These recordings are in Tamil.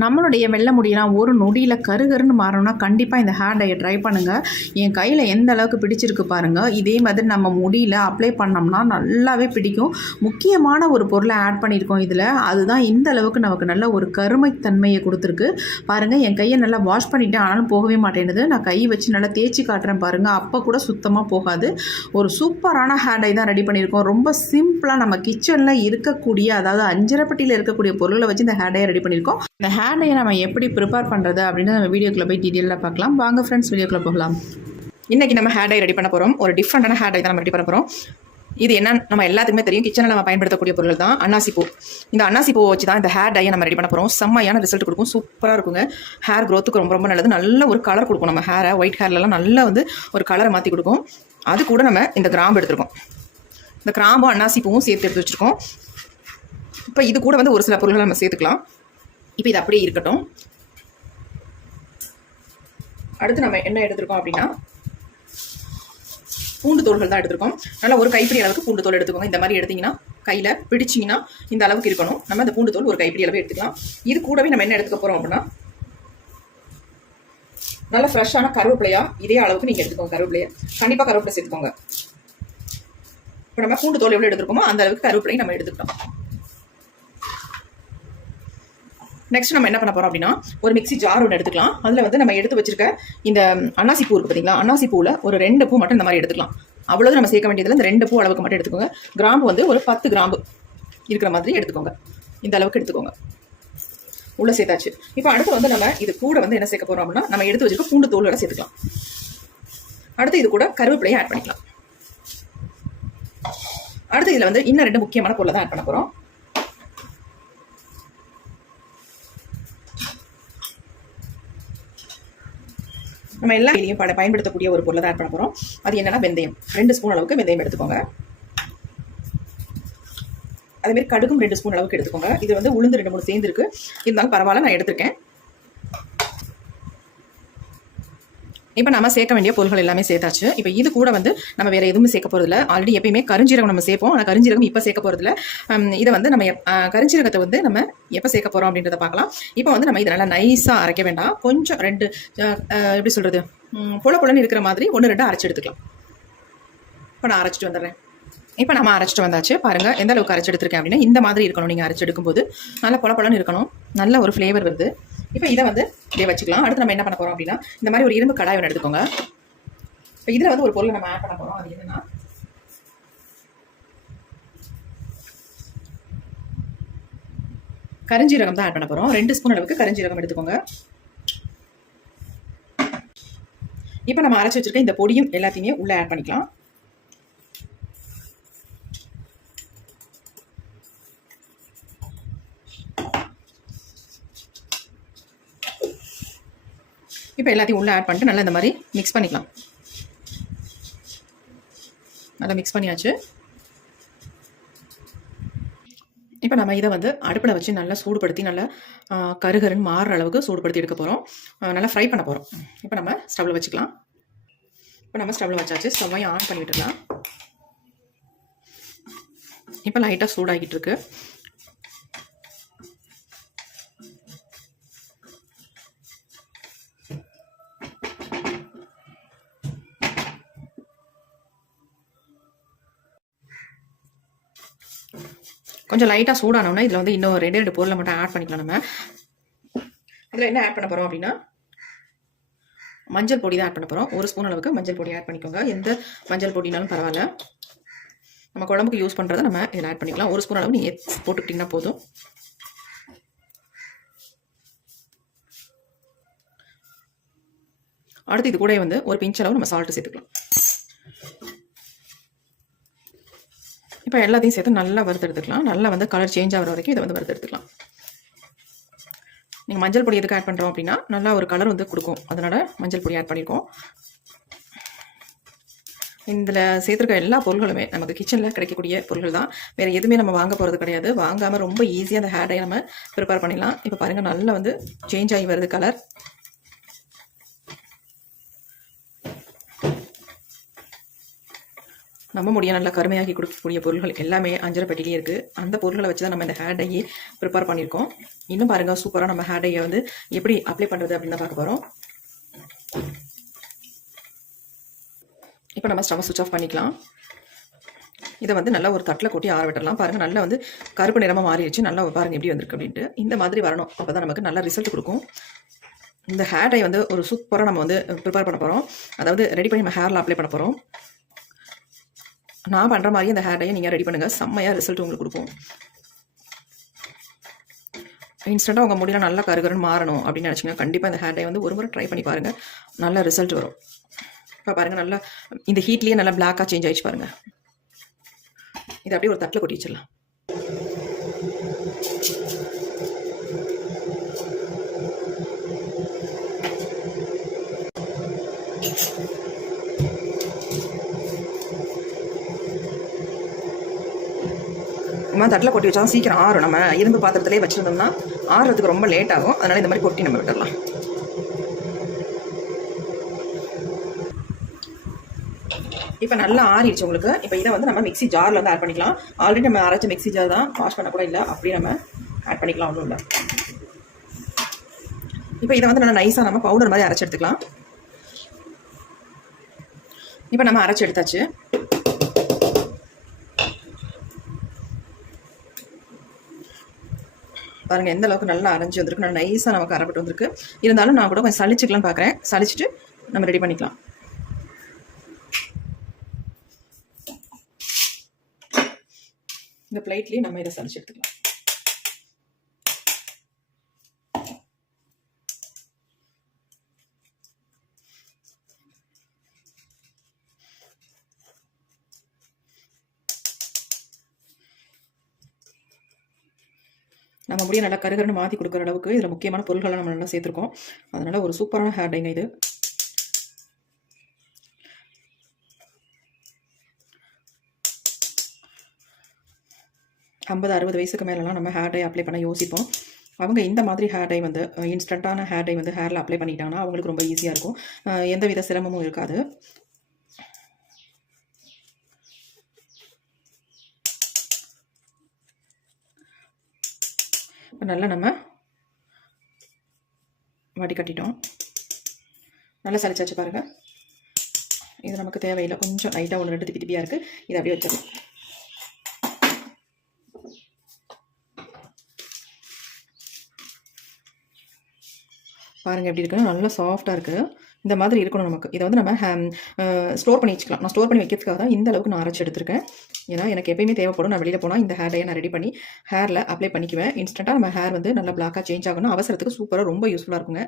நம்மளுடைய வெள்ளை முடியெல்லாம் ஒரு நொடியில் கருகருன்னு மாறணும்னா கண்டிப்பாக இந்த ஹேர் டையை ட்ரை பண்ணுங்கள். என் கையில் எந்த அளவுக்கு பிடிச்சிருக்கு பாருங்கள். இதே மாதிரி நம்ம முடியில் அப்ளை பண்ணோம்னா நல்லாவே பிடிக்கும். முக்கியமான ஒரு பொருளை ஆட் பண்ணியிருக்கோம் இதில். அதுதான் இந்த அளவுக்கு நமக்கு நல்ல ஒரு கருமைத்தன்மையை கொடுத்துருக்கு. பாருங்கள், என் கையை நல்லா வாஷ் பண்ணிவிட்டேன், ஆனாலும் போகவே மாட்டேன்னுது. நான் கை வச்சு நல்லா தேய்ச்சி காட்டுறேன் பாருங்கள். அப்போ கூட சுத்தமாக போகாது. ஒரு சூப்பரான ஹேர் டை தான் ரெடி பண்ணியிருக்கோம். ரொம்ப சிம்பிளாக நம்ம கிச்சனில் இருக்கக்கூடிய, அதாவது அஞ்சரைப்பட்டியில் இருக்கக்கூடிய பொருளை வச்சு இந்த ஹேர் டையை ரெடி பண்ணியிருக்கோம். இந்த ஹேர் டையை நம்ம எப்படி ப்ரிப்பேர் பண்ணுறது அப்படின்னு நம்ம வீடியோக்குள்ளே போய் டீட்டெயிலாக பார்க்கலாம். வாங்க ஃப்ரெண்ட்ஸ், வீடியோக்குள்ளே போகலாம். இன்றைக்கி நம்ம ஹேர் டை ரெடி பண்ண போகிறோம். ஒரு டிஃப்ரெண்டான ஹேர் டை தான் நம்ம ரெடி பண்ண போகிறோம். இது என்ன நம்ம எல்லாத்துக்குமே தெரியும், கிச்சனில் நம்ம பயன்படுத்தக்கூடிய பொருள் தான் அன்னாசி பூ. இந்த அன்னாசி பூ வச்சு தான் இந்த ஹேர் டையை நம்ம ரெடி பண்ண போகிறோம். செம்மையான ரிசல்ட் கொடுக்கும், சூப்பராக இருக்குங்க. ஹேர் க்ரோத்துக்கு ரொம்ப ரொம்ப நல்லது. நல்ல ஒரு கலர் கொடுக்கும். நம்ம ஹேரை ஒயிட் ஹேர்லலாம் நல்லா வந்து ஒரு கலரை மாற்றி கொடுக்கும். அது கூட நம்ம இந்த கிராம்பு எடுத்துருக்கோம். இந்த கிராம்பும் அன்னாசி பூவும் சேர்த்து எடுத்து வச்சுருக்கோம். இப்போ இது கூட வந்து ஒரு சில பொருள்களை நம்ம சேர்த்துக்கலாம். இப்போ இது அப்படியே இருக்கட்டும். அடுத்து நம்ம என்ன எடுத்துருக்கோம் அப்படின்னா, பூண்டு தோல்கள் தான் எடுத்துருக்கோம். நல்லா ஒரு கைப்பிடி அளவுக்கு பூண்டு தோல் எடுத்துக்கோங்க. இந்த மாதிரி எடுத்திங்கன்னா கையில் பிடிச்சிங்கன்னா இந்த அளவுக்கு இருக்கணும். நம்ம இந்த பூண்டு தோல் ஒரு கைப்பிடி அளவு எடுத்துக்கலாம். இது கூடவே நம்ம என்ன எடுத்துக்க போகிறோம் அப்படின்னா, நல்ல ஃப்ரெஷ்ஷான கருவேப்பிலையா இதே அளவுக்கு நீங்கள் எடுத்துக்கோங்க. கருவேப்பிலையை கண்டிப்பாக கருவேப்பிலை சேர்த்துக்கோங்க. இப்போ நம்ம பூண்டு தோல் எவ்வளோ எடுத்துருக்கோமோ அந்த அளவுக்கு கருவேப்பிலையும் நம்ம எடுத்துக்கிட்டோம். நெக்ஸ்ட் நம்ம என்ன பண்ண போகிறோம் அப்படின்னா, ஒரு மிக்ஸி ஜார் ஒன்று எடுத்துக்கலாம். அதில் வந்து நம்ம எடுத்து வச்சிருக்க இந்த அன்னாசி பூ இருக்குது பார்த்தீங்களா, அன்னாசி பூவில் ஒரு 2 பூ மட்டும் இந்த மாதிரி எடுத்துக்கலாம். அவ்வளோது நம்ம சேர்க்க வேண்டியதில் இந்த 2 பூ அளவுக்கு மட்டும் எடுத்துக்கோங்க. கிராம்பு வந்து ஒரு 10 கிராம்பு இருக்கிற மாதிரி எடுத்துக்கோங்க. இந்த அளவுக்கு எடுத்துக்கோங்க. உள்ளே சேர்த்தாச்சு. இப்போ அடுத்து வந்து நம்ம இது கூட வந்து என்ன சேர்க்க போகிறோம் அப்படின்னா, நம்ம எடுத்து வச்சிருக்க பூண்டு தோல்களை சேர்த்துக்கலாம். அடுத்து இது கூட கருவேப்பிலையை ஆட் பண்ணிக்கலாம். அடுத்து இதில் வந்து இன்னும் 2 முக்கியமான பொருளை தான் ஆட் பண்ண போகிறோம். நம்ம எல்லா வேலையும் பயன்படுத்தக்கூடிய ஒரு பொருளை தான் ஆட் பண்ண போகிறோம். அது என்னன்னா வெந்தயம். 2 ஸ்பூன் அளவுக்கு வெந்தயம் எடுத்துக்கோங்க. அதேமாதிரி கடுகும் 2 ஸ்பூன் அளவுக்கு எடுத்துக்கோங்க. இது வந்து உளுந்து 2-3 சேர்ந்துருக்கு, இருந்தாலும் பரவாயில்ல, நான் எடுத்திருக்கேன். இப்போ நம்ம சேர்க்க வேண்டிய பொருட்கள் எல்லாமே சேர்த்தாச்சு. இப்போ இது கூட வந்து நம்ம வேறு எதுவுமே சேர்க்க போகிறதில்ல. ஆல்ரெடி எப்பயுமே கருஞ்சீரகம் நம்ம சேர்ப்போம், ஆனால் கருஞ்சீரகம் இப்போ சேர்க்க போகிறதில்ல. இதை வந்து நம்ம கருஞ்சீரகத்தை வந்து நம்ம எப்போ சேர்க்க போகிறோம் அப்படின்றத பார்க்கலாம். இப்போ வந்து நம்ம இதை நல்லா நைஸாக அரைக்க வேண்டாம். கொஞ்சம் 2 எப்படி சொல்கிறது, புலன்னு இருக்கிற மாதிரி 1-2 அரைச்சி எடுத்துக்கலாம். இப்போ நான் அரைச்சிட்டு வந்துடுறேன். இப்போ நம்ம அரைச்சிட்டு வந்தாச்சு. பாருங்கள் எந்த அளவுக்கு அரைச்சி எடுத்துருக்கேன் அப்படின்னா, இந்த மாதிரி இருக்கணும். நீங்கள் அரைச்சி எடுக்கும்போது நல்லா புலன்னு இருக்கணும். நல்ல ஒரு ஃப்ளேவர் வருது. இப்போ இதை வந்து இப்படியே வச்சுக்கலாம். அடுத்து நம்ம என்ன பண்ண போகிறோம் அப்படின்னா, இந்த மாதிரி ஒரு இரும்பு கடாய் ஒன்று எடுத்துக்கோங்க. இப்போ இதில் வந்து ஒரு பொருளை நம்ம ஆட் பண்ண போகிறோம். அது என்னன்னா, கருஞ்சீரகம் தான் ஆட் பண்ண போகிறோம். 2 ஸ்பூன் அளவுக்கு கருஞ்சீரகம் எடுத்துக்கோங்க. இப்போ நம்ம அரைச்சி வச்சிருக்க இந்த பொடியும் எல்லாத்தையுமே உள்ளே ஆட் பண்ணிக்கலாம். இப்போ எல்லாத்தையும் உள்ளே ஆட் பண்ணிட்டு நல்லா இந்த மாதிரி மிக்ஸ் பண்ணிக்கலாம். நல்லா மிக்ஸ் பண்ணியாச்சு. இப்போ நம்ம இதை வந்து அடுப்பில் வச்சு நல்லா சூடுபடுத்தி நல்லா கருகருன்னு மாறுற அளவுக்கு சூடுபடுத்தி எடுக்க போகிறோம். நல்லா ஃப்ரை பண்ண போகிறோம். இப்போ நம்ம ஸ்டவ்வில் வச்சுக்கலாம். இப்போ நம்ம ஸ்டவ்வில் வச்சாச்சு. ஸ்டவ்வை ஆன் பண்ணி விட்டுடலாம். இப்போ லைட்டாக சூடாகிட்டு இருக்கு. கொஞ்சம் லைட்டாக சூடானோன்னா இதில் வந்து இன்னும் 2 பொருளை மட்டும் ஆட் பண்ணிக்கலாம். நம்ம இதில் என்ன ஆட் பண்ண போகிறோம் அப்படின்னா, மஞ்சள் பொடி தான் ஆட் பண்ண போகிறோம். 1 ஸ்பூன் அளவுக்கு மஞ்சள் பொடி ஆட் பண்ணிக்கோங்க. எந்த மஞ்சள் பொடினாலும் பரவாயில்ல. நம்ம குழம்புக்கு யூஸ் பண்ணுறதை நம்ம இதில் ஆட் பண்ணிக்கலாம். 1 ஸ்பூன் அளவு நீங்கள் போட்டுக்கிட்டிங்கன்னா போதும். அடுத்து இது கூட வந்து ஒரு பிஞ்ச் அளவு நம்ம சால்ட்டு சேர்த்துக்கலாம். இப்போ எல்லாத்தையும் சேர்த்து நல்லா வறுத்தெடுத்துக்கலாம். நல்லா வந்து கலர் சேஞ்ச் ஆகிற வரைக்கும் இதை வந்து வறுத்தெடுத்துக்கலாம். நீங்கள் மஞ்சள் பொடி எதுக்கு ஆட் பண்ணுறோம் அப்படின்னா, நல்லா ஒரு கலர் வந்து கொடுக்கும். அதனால் மஞ்சள் பொடி ஆட் பண்ணியிருக்கோம். இதில் சேர்த்துருக்க எல்லா பொருள்களுமே நமக்கு கிச்சனில் கிடைக்கக்கூடிய பொருட்கள் தான். வேறு எதுவுமே நம்ம வாங்க போகிறது கிடையாது. வாங்காமல் ரொம்ப ஈஸியாக அந்த ஹேர் டை நம்ம ப்ரிப்பேர் பண்ணிடலாம். இப்போ பாருங்கள் நல்லா வந்து சேஞ்ச் ஆகி வருது கலர். நம்ம முடிய நல்லா கருமையாக்கி கொடுக்கக்கூடிய பொருள்கள் எல்லாமே அஞ்சரை பெட்டிலே இருக்குது. அந்த பொருள்களை வச்சு தான் நம்ம இந்த ஹேர் டையை ப்ரிப்பேர் பண்ணியிருக்கோம். இன்னும் பாருங்கள், சூப்பராக நம்ம ஹேர் டையை வந்து எப்படி அப்ளை பண்ணுறது அப்படின்னு தான் பார்க்க போகிறோம். இப்போ நம்ம ஸ்டவ் சுவிட்ச் ஆஃப் பண்ணிக்கலாம். இதை வந்து நல்லா ஒரு தட்டில் கொட்டி ஆற விட்டுடலாம். பாருங்கள், நல்லா வந்து கருப்பு நிறமாக மாறிடுச்சு. நல்லா பாருங்கள் எப்படி வந்திருக்கு அப்படின்ட்டு. இந்த மாதிரி வரணும், அப்போ தான் நமக்கு நல்ல ரிசல்ட் கொடுக்கும். இந்த ஹேர் டை வந்து ஒரு சூப்பராக நம்ம வந்து ப்ரிப்பேர் பண்ண போகிறோம். அதாவது ரெடி பண்ணி நம்ம ஹேரில் அப்ளை பண்ண போகிறோம். நான் பண்ணுற மாதிரி இந்த ஹேர் டையை நீங்கள் ரெடி பண்ணுங்கள், செம்மையாக ரிசல்ட் உங்களுக்கு கொடுக்கும். இன்ஸ்டண்ட்டாக உங்கள் முடியல நல்லா கருகருன்னு மாறணும் அப்படின்னு நினச்சிங்க, கண்டிப்பாக இந்த ஹேர் டை வந்து ஒரு முறை ட்ரை பண்ணி பாருங்கள், நல்ல ரிசல்ட் வரும். இப்போ பாருங்கள், நல்லா இந்த ஹீட்லேயே நல்லா பிளாக்காக சேஞ்ச் ஆகிடுச்சு பாருங்கள். இதை அப்படியே ஒரு தட்டில் கொட்டி வச்சிடலாம். நம்ம தட்டில் கொட்டி வச்சா சீக்கிரம் ஆறும். நம்ம இரும்பு பாத்திரத்திலே வச்சுருந்தோம்னா ஆறுறதுக்கு ரொம்ப லேட் ஆகும். அதனால் இந்த மாதிரி கொட்டி நம்ம விட்டுடலாம். இப்போ நல்லா ஆறிடுச்சு உங்களுக்கு. இப்போ இதை வந்து நம்ம மிக்ஸி ஜாரில் வந்து ஆட் பண்ணிக்கலாம். ஆல்ரெடி நம்ம அரைச்ச மிக்ஸி ஜார் தான், வாஷ் பண்ண கூட இல்லை, அப்படியே நம்ம ஆட் பண்ணிக்கலாம், ஒன்றும் இல்லை. இப்போ இதை வந்து நல்லா நைஸாக நம்ம பவுடர் மாதிரி அரைச்சி எடுத்துக்கலாம். இப்போ நம்ம அரைச்சி எடுத்தாச்சு. பாருங்கள் எந்த அளவுக்கு நல்லா அரைஞ்சி வந்திருக்கு, நல்லா நைஸாக நமக்கு அரைப்பட்டு வந்திருக்கு. இருந்தாலும் நான் கூட கொஞ்சம் சளிச்சிக்கலாம்னு பார்க்குறேன். சளிச்சிட்டு நம்ம ரெடி பண்ணிக்கலாம். இந்த பிளேட்லேயே நம்ம இதை சளிச்சு எடுத்துக்கலாம். நம்ம முடிய நல்லா கருகருன்னு மாற்றி கொடுக்குற அளவுக்கு இதில் முக்கியமான பொருள்களை நம்ம நல்லா சேர்த்துருக்கோம். அதனால் ஒரு சூப்பரான ஹேர் டைங்க இது. ஐம்பது 60 வயசுக்கு மேலெலாம் நம்ம ஹேர் டை அப்ளை பண்ண யோசிப்போம். அவங்க இந்த மாதிரி ஹேர் டை வந்து இன்ஸ்டண்ட்டான ஹேர் டை வந்து ஹேரில் அப்ளை பண்ணிட்டாங்கன்னா அவங்களுக்கு ரொம்ப ஈஸியாக இருக்கும். எந்த வித சிரமமும் இருக்காது. நல்லா நம்ம வடி கட்டிட்டோம். நல்லா சளிச்சாச்சு பாருங்கள். இது நமக்கு தேவையில்லை, கொஞ்சம் லைட்டாக ஒன்று ரெண்டு திப்பி திப்பியாக இருக்குது. இதை அப்படியே வச்சிடலாம். பாருங்கள் எப்படி இருக்குன்னு, நல்லா சாஃப்டாக இருக்குது. இந்த மாதிரி இருக்கணும் நமக்கு. இதை வந்து நம்ம ஸ்டோர் பண்ணி வச்சுக்கலாம். நான் ஸ்டோர் பண்ணி வைக்கிறதுக்காக தான் இந்த அளவுக்கு நான் அரைச்சி எடுத்திருக்கேன். ஏன்னா எனக்கு எப்பயுமே தேவைப்படும். நான் வெளியில் போனால் இந்த ஹேர் டையை நான் ரெடி பண்ணி ஹேரில் அப்ளை பண்ணிக்குவேன். இன்ஸ்டண்ட்டாக நம்ம ஹேர் வந்து நல்லா பிளாக்காக சேஞ்ச் ஆகணும். அவசரத்துக்கு சூப்பராக ரொம்ப யூஸ்ஃபுல்லாக இருக்குங்க.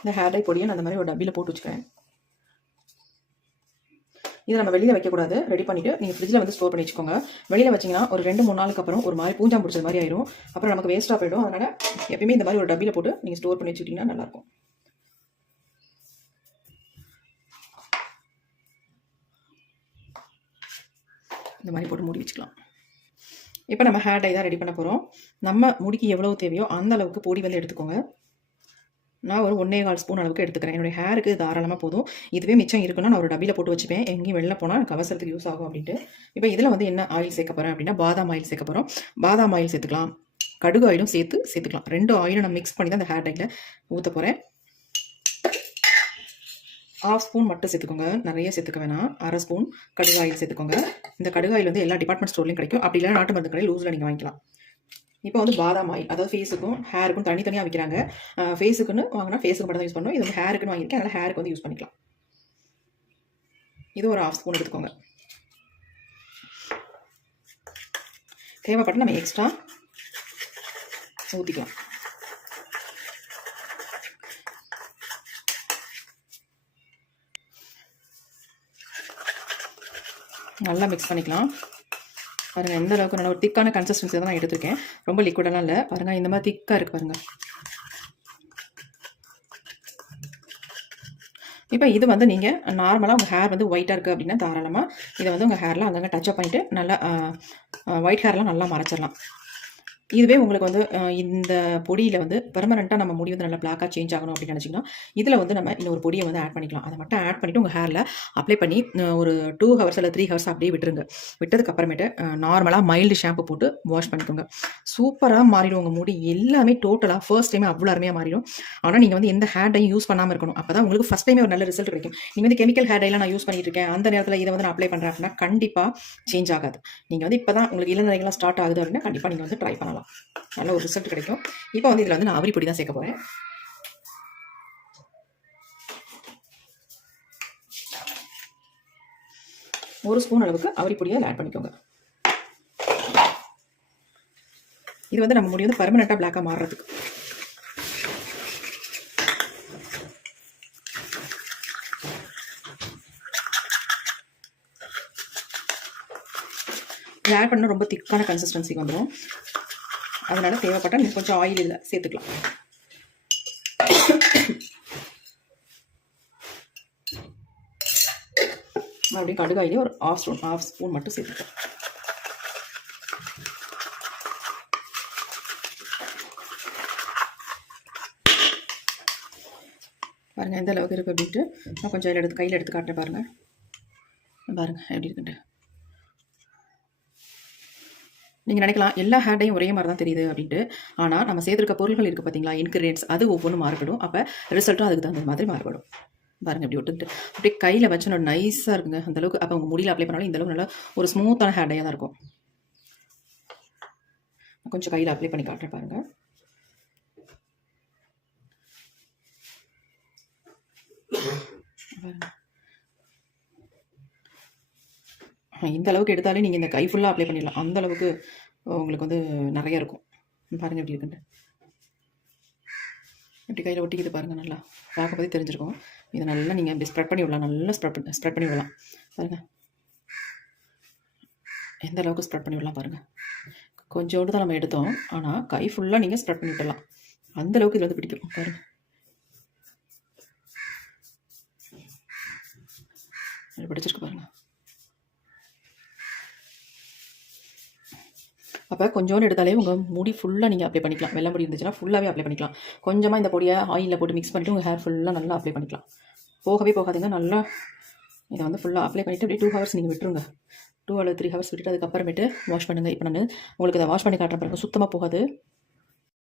இந்த ஹேர் டை பொடியை நான் அந்த மாதிரி ஒரு டப்பியில் போட்டு வச்சுக்கிறேன். இதை நம்ம வெளியில் வைக்கக்கூடாது. ரெடி பண்ணிவிட்டு நீங்கள் ஃப்ரிட்ஜில் வந்து ஸ்டோர் பண்ணி வச்சுக்கோங்க. வெளியில் வச்சிங்கன்னா ஒரு 2-3 நாளுக்கு அப்புறம் ஒரு மாதிரி பூஞ்சா பிடிச்ச மாதிரி ஆயிடும். அப்புறம் நமக்கு வேஸ்ட்டாக போயிடும். அதனால் எப்பயுமே இந்த மாதிரி ஒரு டப்பியில் போட்டு நீங்கள் ஸ்டோர் பண்ணி வச்சுக்கிட்டிங்கன்னா நல்லாயிருக்கும். இந்த மாதிரி போட்டு மூடி வச்சுக்கலாம். இப்போ நம்ம ஹேர் டை தான் ரெடி பண்ண போகிறோம். நம்ம முடிக்கு எவ்வளோ தேவையோ அந்த அளவுக்கு பொடி வந்து எடுத்துக்கோங்க. நான் ஒரு 1.25 ஸ்பூன் அளவுக்கு எடுத்துக்கிறேன். என்னுடைய ஹேருக்கு தாராளமாக போதும். இதுவே மிச்சம் இருக்குன்னா நான் ஒரு டப்பியில் போட்டு வச்சுப்பேன். எங்கேயும் வெளில போனால் எனக்கு அவசரத்துக்கு யூஸ் ஆகும் அப்படின்ட்டு. இப்போ இதில் வந்து என்ன ஆயில் சேர்க்க போகிறேன் அப்படின்னா பாதாம் ஆயில் சேர்க்க போகிறோம். பாதாம் ஆயில் சேர்த்துக்கலாம், கடுகு ஆயிலும் சேர்த்துக்கலாம். 2 ஆயிலும் நான் மிக்ஸ் பண்ணி தான் அந்த ஹேர் டையில் ஊற்ற போகிறேன். 1/2 ஸ்பூன் மட்டும் சேர்த்துக்கோங்க, நிறைய சேர்த்துக்க வேணாம். 1/2 ஸ்பூன் கடுகு ஆயில் சேர்த்துக்கோங்க. இந்த கடுகு ஆயில் வந்து எல்லா டிபார்ட்மெண்ட் ஸ்டோர்லையும் கிடைக்கும். அப்படி இல்லை நாட்டு மருந்து கடையில் லூஸில் நீங்கள் வாங்கிக்கலாம். இப்போ வந்து பாதாம் ஆயில், அதாவது ஃபேஸுக்கும் ஹேருக்கும் தனித்தனியாக விற்கிறாங்க. ஃபேஸுக்குன்னு வாங்கினா ஃபேஸுக்கு மட்டும் தான் யூஸ் பண்ணணும். இது வந்து ஹேருக்குன்னு வாங்கியிருக்கேன், அதனால் ஹேருக்கு வந்து யூஸ் பண்ணிக்கலாம். இது ஒரு 1/2 ஸ்பூன் எடுத்துக்கோங்க. தேவைப்பட்டு நம்ம எக்ஸ்ட்ரா ஊற்றிக்கலாம். நல்லா மிக்ஸ் பண்ணிக்கலாம். பாருங்கள் எந்த அளவுக்கு நல்ல ஒரு திக்கான கன்சிஸ்டன்சி தான் நான் எடுத்திருக்கேன். ரொம்ப லிக்விடெல்லாம் இல்லை. பாருங்கள் இந்த மாதிரி திக்காக இருக்குது பாருங்கள். இப்போ இது வந்து நீங்கள் நார்மலாக உங்கள் ஹேர் வந்து ஒயிட்டாக இருக்குது அப்படின்னா தாராளமாக இதை வந்து உங்கள் ஹேரில் அங்கங்கே டச்சப் பண்ணிவிட்டு நல்லா ஒயிட் ஹேர்லாம் நல்லா மறைச்சிடலாம். இதுவே உங்களுக்கு வந்து இந்த பொடியில் வந்து பெர்மனெண்ட்டாக நம்ம முடி வந்து நல்லா பிளாக்காக சேஞ்ச் ஆகணும் அப்படின்னு நினச்சிங்கன்னா இதில் வந்து நம்ம இன்னொரு பொடியை வந்து ஆட் பண்ணிக்கலாம். அதை மட்டும் ஆட் பண்ணிவிட்டு உங்கள் ஹேரில் அப்ளை பண்ணி ஒரு 2 ஹவர்ஸ் இல்லை 3 ஹவர்ஸ் அப்படியே விட்டுருங்க. விட்டதுக்கு அப்புறமேட்டு நார்மலாக மைல்டு ஷாம்பு போட்டு வாஷ் பண்ணிக்கோங்க. சூப்பராக மாறிடும் உங்கள் முடி எல்லாமே டோட்டலாக ஃபர்ஸ்ட் டைமே அவ்வளோ அருமையாக மாறிடும். ஆனால் நீங்கள் வந்து எந்த ஹேர் டையும் யூஸ் பண்ணாமல் இருக்கணும். அப்போ தான் உங்களுக்கு ஃபஸ்ட் டைமே ஒரு நல்ல ரிசல்ட் கிடைக்கும். நீங்கள் வந்து கெமிக்கல் ஹேர் டைலாம் நான் யூஸ் பண்ணிட்டு இருக்கேன், அந்த நேரத்தில் இதை வந்து நான் அப்ளை பண்ணுறேன் அப்படின்னா கண்டிப்பாக சேஞ்ச் ஆகாது. நீங்கள் வந்து இப்போ தான் உங்களுக்கு இளநரைகள்லாம் ஸ்டார்ட் ஆகுது அப்படின்னா கண்டிப்பாக நீங்கள் வந்து ட்ரை பண்ணலாம். நல்ல ஒரு ரிசல்ட் கிடைக்கும். இப்போ வந்து இதில் வந்து நான் அவரி பொடி தான் சேர்க்க போகிறேன். ஒரு ஸ்பூன் அளவுக்கு அவரி பொடியை ஆட் பண்ணிக்கோங்க. இது வந்து நம்ம முடி வந்து பர்மனெண்ட்டாக பிளாக்காக மாறுறதுக்கு. இது ஆட் பண்ணால் ரொம்ப திக்கான கன்சிஸ்டன்சிக்கு வந்துடும். அதனால் தேவைப்பட்டால் நீங்கள் கொஞ்சம் ஆயில் இதில் சேர்த்துக்கலாம். மறுபடியும் கடுகு ஆயிலே ஒரு ஆஃப் ஸ்பூன் மட்டும் சேர்த்துக்கலாம். பாருங்கள் எந்த அளவுக்கு இருக்குது அப்படின்ட்டு நான் கொஞ்சம் கையில் எடுத்து காட்டுறேன். பாருங்கள் எப்படி இருக்குன்ட்டு. நீங்கள் நினைக்கலாம் எல்லா ஹேர்டையும் ஒரே மாதிரி தான் தெரியுது அப்படின்ட்டு. ஆனால் நம்ம சேர்த்துருக்க பொருள்கள் இருக்குது பார்த்தீங்களா, இன்க்ரீடியன்ட்ஸ், அது ஒவ்வொன்றும் மாறுபடும். அப்போ ரிசல்ட்டும் அதுக்கு தகுந்த மாதிரி மாறுபடும். பாருங்கள் எப்படி விட்டுட்டு அப்படியே கையில் வச்சு நல்லா நைஸாக இருக்குங்க அந்தளவுக்கு. அப்போ உங்கள் முடியில் அப்ளை பண்ணாலும் இந்தளவுக்கு நல்லா ஒரு ஸ்மூத்தான ஹேர் டையாக தான் இருக்கும். கொஞ்சம் கையில் அப்ளை பண்ணி காட்டுறேன் பாருங்கள். இந்த அளவுக்கு எடுத்தாலே நீங்கள் இந்த கை ஃபுல்லாக அப்ளை பண்ணிடலாம். அந்த அளவுக்கு உங்களுக்கு வந்து நிறைய இருக்கும். பாருங்கள் எப்படி இருக்குன்ட்டு. இப்படி கையில் ஒட்டிக்கிது பாருங்கள். நல்லா பார்க்கும்போதே தெரிஞ்சிருக்கும். இதை நல்லா நீங்கள் இப்படி ஸ்ப்ரெட் பண்ணி விடலாம். நல்லா ஸ்ப்ரெட் பண்ணி விடலாம். பாருங்கள் எந்த அளவுக்கு ஸ்ப்ரெட் பண்ணி விடலாம் பாருங்கள். கொஞ்சோண்டு தான் நம்ம எடுத்தோம், ஆனால் கை ஃபுல்லாக நீங்கள் ஸ்ப்ரெட் பண்ணி விடலாம். அந்தளவுக்கு இதில் வந்து பிடிக்கும் பாருங்கள். பிடிச்சிருக்கு பாருங்கள். அப்போ கொஞ்சோண்டு எடுத்தாலே உங்கள் முடி ஃபுல்லாக நீங்கள் அப்ளை பண்ணிக்கலாம். வெள்ளை முடி இருந்துச்சுன்னா ஃபுல்லாகவே அப்ளை பண்ணிக்கலாம். கொஞ்சமாக இந்த பொடியை ஆயிலில் போட்டு மிக்ஸ் பண்ணிவிட்டு உங்கள் ஹேர் ஃபுல்லாக நல்லா அப்ளை பண்ணிக்கலாம். போகவே போகாதுங்க. நல்லா இதை வந்து ஃபுல்லாக அப்ளை பண்ணிவிட்டு அப்படியே 2 ஹவர்ஸ் நீங்கள் விட்டுருங்க. 2 அல்லது 3 ஹவர்ஸ் விட்டுட்டு அதுக்கப்புறமேட்டு வாஷ் பண்ணுங்கள். இப்போ நான் உங்களுக்கு இதை வாஷ் பண்ணி காட்டுறேன் பாருங்கள். சுத்தமாக போகாது.